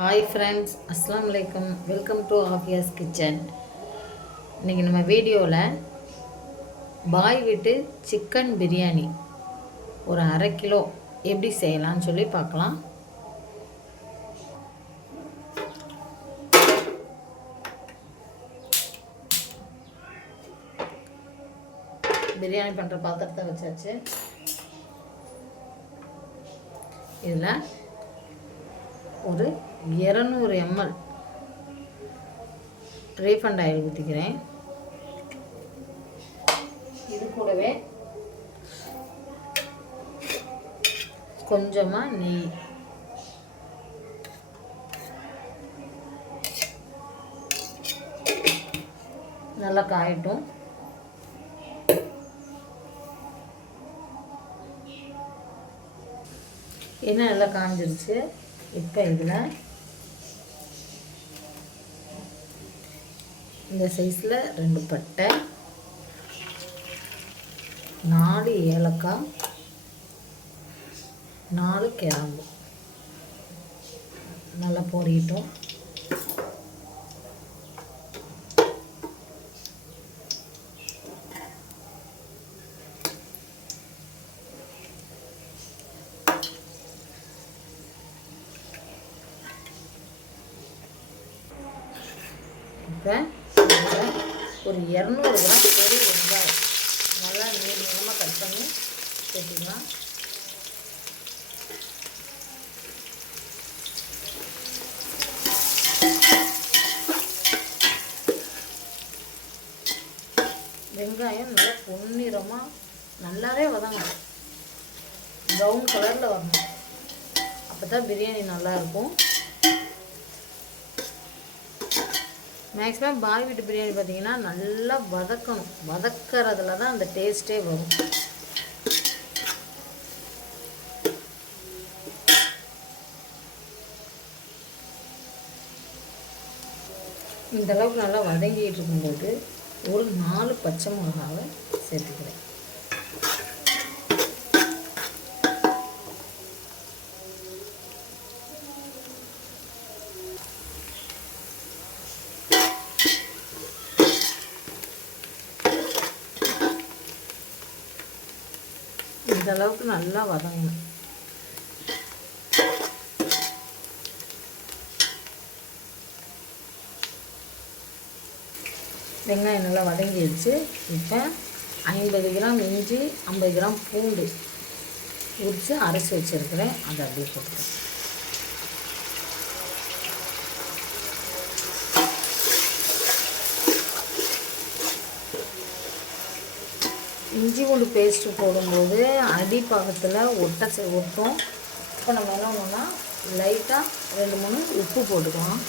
Hi friends, அஸ்ஸலாமு அலைக்கும். Welcome to Afiya's kitchen. இன்றைக்கி நம்ம வீடியோவில் பாய் வீட்டு சிக்கன் பிரியாணி ஒரு 1/2 கிலோ எப்படி செய்யலாம்னு சொல்லி பார்க்கலாம். பிரியாணி பண்ணுற பாத்திரத்தை வச்சாச்சு. இதில் ஒரு 200 ml ரீஃபண்ட் ஆயில் ஊற்றிக்கிறேன். இது கூடவே கொஞ்சமாக நெய், நல்லா காயட்டும். எண்ணெய் நல்லா காஞ்சிருச்சு. இப்போ இதில் இந்த சைஸில் 2 பட்டை, 4 ஏலக்காய், 4 கிராம்பு நல்லா பொரியட்டும். இப்போ ஒரு 200 கிராம் பெரிய வெங்காயம் நல்லா நீளமாக கட் பண்ணி சேர்த்துக்கலாம். வெங்காயம் நல்லா பொன்னிறமாக நல்லாவே வதங்கணும், ப்ரௌன் கலரில் வரணும். அப்போ தான் பிரியாணி நல்லாயிருக்கும். மேக்ஸிமம் பாய் வீட்டு பிரியாணி பார்த்திங்கன்னா நல்லா வதக்கணும். வதக்கிறதுல தான் அந்த டேஸ்ட்டே வரும். இந்த அளவுக்கு நல்லா வதங்கிட்டு இருக்கும்போது ஒரு 4 பச்சை மிளகாவை சேர்த்துக்கிறேன். இந்த அளவுக்கு நல்லா வதங்கணும். வெங்காயம் நல்லா வதங்கிடுச்சு. இப்போ 50 கிராம் இஞ்சி, 50 கிராம் பூண்டு உரித்து அரைச்சி வச்சுருக்கிறேன். அதை அப்படியே போட்டுக்கிறேன். இஞ்சி பூண்டு பேஸ்ட்டு போடும்போது அடிப்பாகத்தில் ஒட்டும். இப்போ நம்ம என்ன பண்ணோம்னா லைட்டாக 2-3 உப்பு போட்டுக்கலாம்.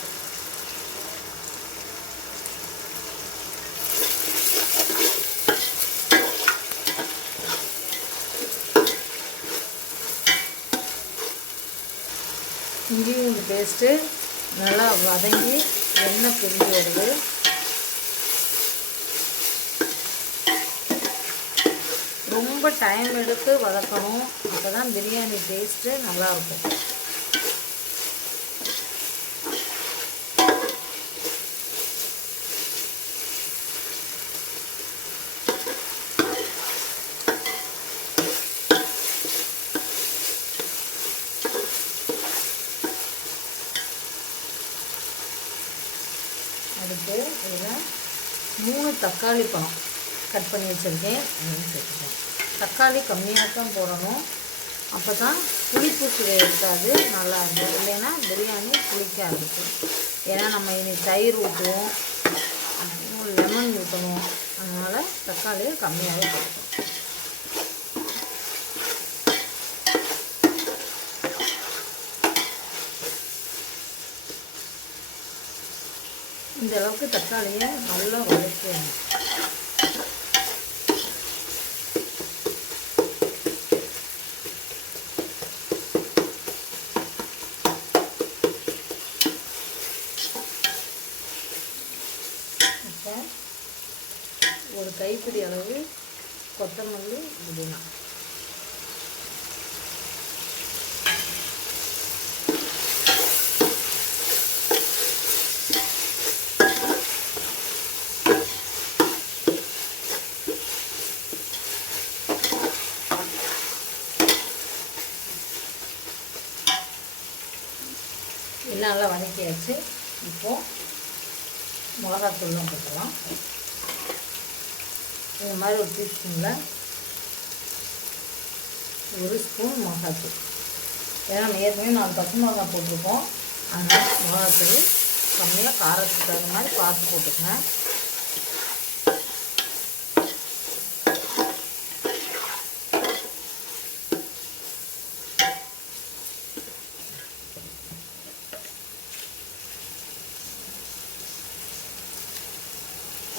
இஞ்சி பூண்டு பேஸ்ட்டு நல்லா வதங்கி எண்ணெய் பிரிஞ்சு வருது. ரொம்ப டைம் எடுத்து வதக்கணும். அப்போ தான் பிரியாணி டேஸ்ட்டு நல்லாயிருக்கும். அடுத்து இதில் 3 தக்காளி பழம் கட் பண்ணி வச்சுருக்கேன். சேர்த்துக்கேன். தக்காளி கம்மியாக தான் போடணும். அப்போ தான் புளிப்பு சுவை இருக்காது, நல்லா இருக்கும். இல்லைன்னா பிரியாணி புளிக்காக இருக்கும். ஏன்னா நம்ம இனி தயிர் ஊற்றுவோம், லெமன் ஊற்றணும். அதனால் தக்காளியை கம்மியாகவே போடணும். இந்த அளவுக்கு தக்காளியை நல்லா வதக்கணும். ஒரு கைப்பிடி அளவு கொத்தமல்லி, புதினா, எல்லாம் நல்லா வதக்கியாச்சு. இப்போது மிளகாத்தூள்லாம் போட்டுக்கலாம். இந்த மாதிரி ஒரு டீஸ்பூனில் 1 ஸ்பூன் மிளகாத்தூள். ஏன்னா நம்ம ஏற்கனவே 4 பச்சை மிளகா போட்டிருக்கோம். அதனால் மிளகாத்தூள் கம்மியாக காரத்துக்கு தகுந்த மாதிரி பார்த்து போட்டுக்கங்க.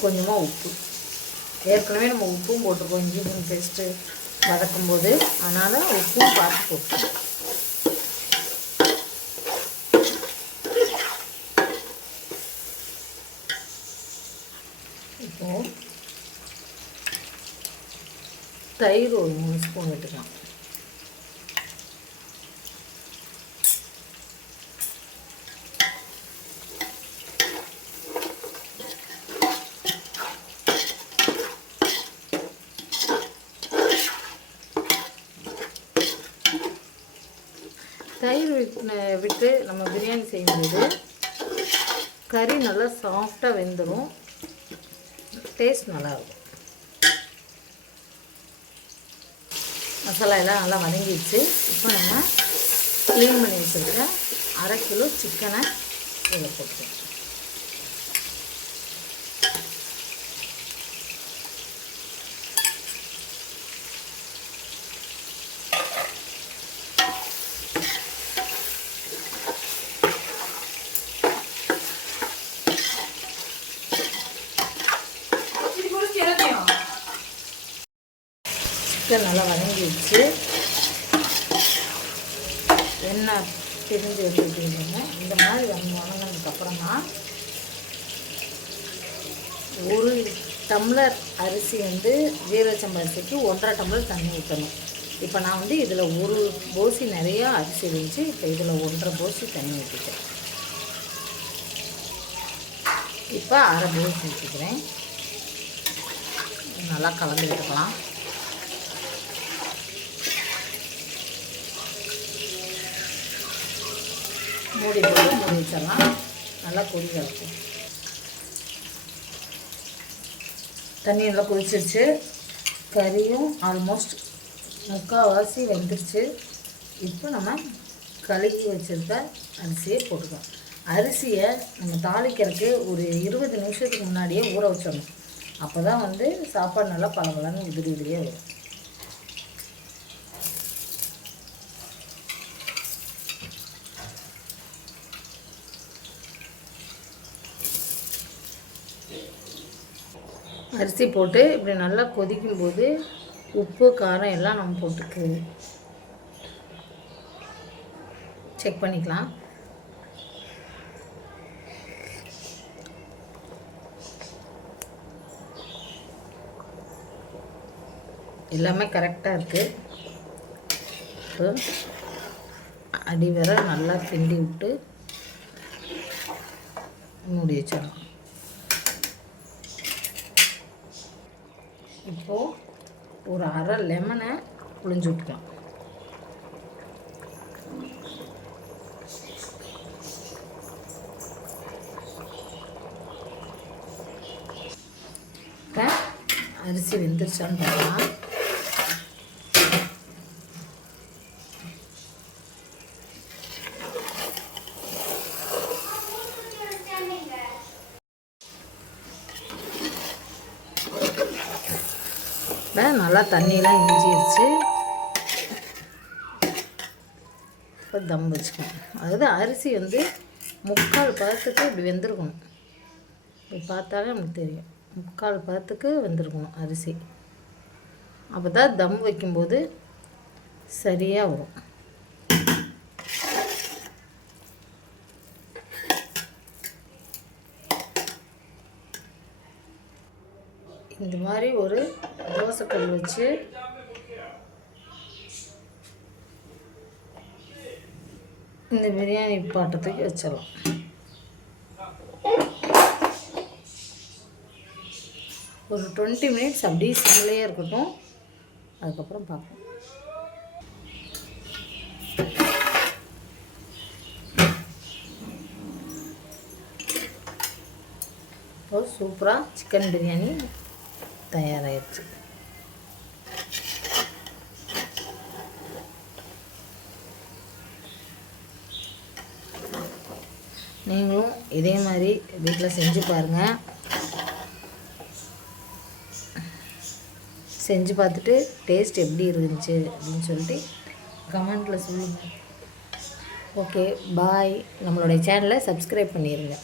கொஞ்சமாக உப்பு, ஏற்கனவே நம்ம உப்பும் போட்டிருக்கோம் இஞ்சி பூண்டு பேஸ்ட்டு வதக்கும்போது, அதனால் உப்பும் பார்த்து போட்டுருக்கோம். இப்போது தயிர் ஒரு 3 ஸ்பூன் விட்டுக்கலாம். தயிர் விட்டு நம்ம பிரியாணி செய்யும்போது கறி நல்லா சாஃப்டாக வெந்துடும், டேஸ்ட் நல்லாயிருக்கும். மசாலா எல்லாம் நல்லா வதங்கிடுச்சு. இப்போ நம்ம க்ளீன் பண்ணி வச்சுருக்க 1/2 கிலோ சிக்கனை இதில் போட்டுக்கலாம். சிக்கன் நல்லா வதங்கிடுச்சு. எண்ணெய் பிரிஞ்சு வச்சுக்கிட்டீங்க. இந்த மாதிரி வதங்கினதுக்கப்புறமா 1 டம்ளர் அரிசி ஜீரக சம்பா அரிசிக்கு 1.5 டம்ளர் தண்ணி ஊற்றணும். இப்போ நான் இதில் 1 போசி நிறையா அரிசி இருந்துச்சு. இப்போ இதில் 1.5 போசி தண்ணி ஊற்றிட்டேன். இப்போ 1/2 போசி ஊற்றிக்கிறேன். நல்லா கலந்து விட்டுக்கலாம். மூடி வச்சிடலாம். நல்லா கொதி இருக்கும். தண்ணி நல்லா கொதிச்சிருச்சு. கறியும் ஆல்மோஸ்ட் 3/4 வெந்துருச்சு. இப்போ நம்ம கழுகி வச்சுருக்க அரிசியை போட்டுக்கலாம். அரிசியை நம்ம தாளிக்கிறதுக்கு ஒரு 20 நிமிஷத்துக்கு முன்னாடியே ஊற வச்சிடணும். அப்போ தான் சாப்பாடு நல்லா பலபலன்னு உதிரி உதிரியாக வரும். அரிசி போட்டு இப்படி நல்லா கொதிக்கும்போது உப்பு காரம் எல்லாம் நம்ம போட்டுக்கு செக் பண்ணிக்கலாம். எல்லாமே கரெக்டாக இருக்குது. இப்போ அடி வர நல்லா கிண்டி விட்டு மூடி வச்சிடலாம். இப்போது ஒரு 1/2 லெமனை புழிஞ்சு விட்டுக்கலாம். இப்போ அரிசி வெந்துருச்சான்னு பார்க்கலாம். நல்லா தண்ணியெலாம் இஞ்சிடுச்சு. இப்போ தம் வச்சுக்கணும். அதாவது அரிசி 3/4 பதத்துக்கு இப்படி வெந்திருக்கணும். இப்படி பார்த்தாலே நமக்கு தெரியும் 3/4 பதத்துக்கு வெந்திருக்கணும் அரிசி. அப்போ தான் தம் வைக்கும்போது சரியாக வரும். இந்த மாதிரி ஒரு தோசைக்கல் வச்சு இந்த பிரியாணி பாட்டத்துக்கு வச்சிடலாம். ஒரு 20 மினிட்ஸ் அப்படியே சிம்லேயே இருக்கட்டும். அதுக்கப்புறம் பார்ப்போம். சூப்பராக சிக்கன் பிரியாணி தயாராகிடுச்சு. நீங்களும் இதே மாதிரி வீட்டில் செஞ்சு பாருங்கள். செஞ்சு பார்த்துட்டு டேஸ்ட் எப்படி இருந்துச்சு அப்படின்னு சொல்லிட்டு கமெண்ட்டில் சொல்லுங்கள். Okay bye. நம்மளுடைய சேனலை சப்ஸ்கிரைப் பண்ணிடுங்க.